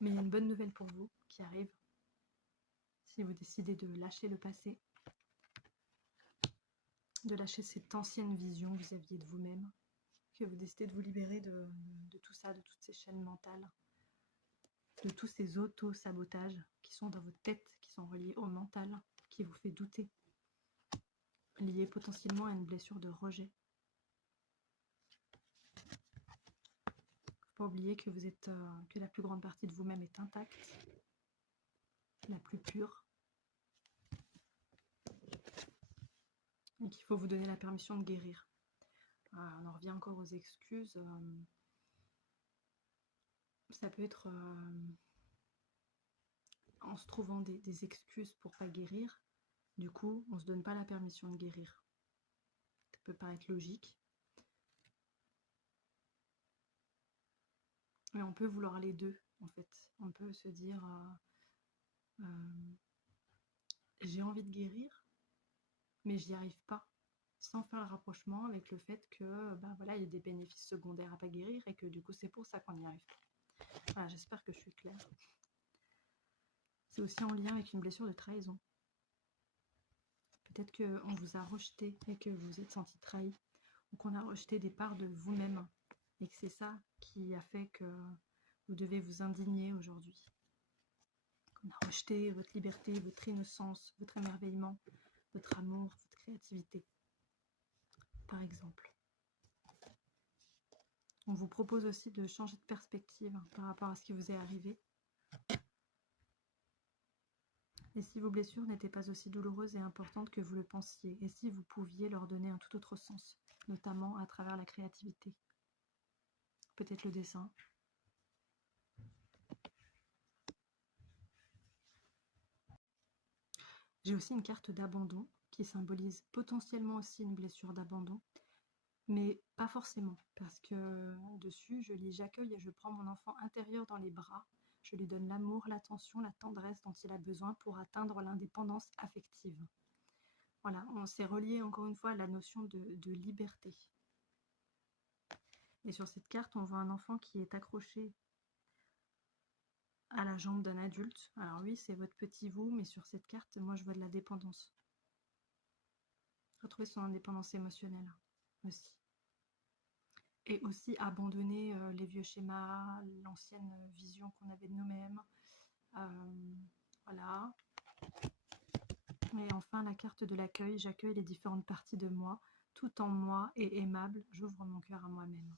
Mais il y a une bonne nouvelle pour vous qui arrive. Si vous décidez de lâcher le passé, de lâcher cette ancienne vision que vous aviez de vous-même, que vous décidez de vous libérer de tout ça, de toutes ces chaînes mentales, de tous ces auto-sabotages qui sont dans votre tête, qui sont reliés au mental, qui vous fait douter, liés potentiellement à une blessure de rejet. Faut pas oublier que vous êtes, que la plus grande partie de vous-même est intacte, la plus pure, et qu'il faut vous donner la permission de guérir. On en revient encore aux excuses. Ça peut être en se trouvant des excuses pour pas guérir. Du coup, on ne se donne pas la permission de guérir. Ça peut paraître logique. Mais on peut vouloir les deux, en fait. On peut se dire j'ai envie de guérir, mais j'y arrive pas. Sans faire le rapprochement avec le fait que voilà, il y a des bénéfices secondaires à pas guérir et que du coup c'est pour ça qu'on n'y arrive pas. Voilà, j'espère que je suis claire. C'est aussi en lien avec une blessure de trahison. Peut-être qu'on vous a rejeté et que vous vous êtes senti trahi, ou qu'on a rejeté des parts de vous-même, et que c'est ça qui a fait que vous devez vous indigner aujourd'hui. On a rejeté votre liberté, votre innocence, votre émerveillement, votre amour, votre créativité, par exemple. On vous propose aussi de changer de perspective par rapport à ce qui vous est arrivé. Et si vos blessures n'étaient pas aussi douloureuses et importantes que vous le pensiez, et si vous pouviez leur donner un tout autre sens, notamment à travers la créativité, peut-être le dessin. J'ai aussi une carte d'abandon qui symbolise potentiellement aussi une blessure d'abandon, mais pas forcément, parce que dessus, je lis « J'accueille et je prends mon enfant intérieur dans les bras. Je lui donne l'amour, l'attention, la tendresse dont il a besoin pour atteindre l'indépendance affective. » Voilà, on s'est relié encore une fois à la notion de liberté. Et sur cette carte, on voit un enfant qui est accroché à la jambe d'un adulte. Alors oui, c'est votre petit vous, mais sur cette carte, moi je vois de la dépendance. Retrouver son indépendance émotionnelle aussi. Et aussi abandonner les vieux schémas, l'ancienne vision qu'on avait de nous-mêmes. Voilà. Et enfin, la carte de l'accueil. J'accueille les différentes parties de moi. Tout en moi est aimable. J'ouvre mon cœur à moi-même.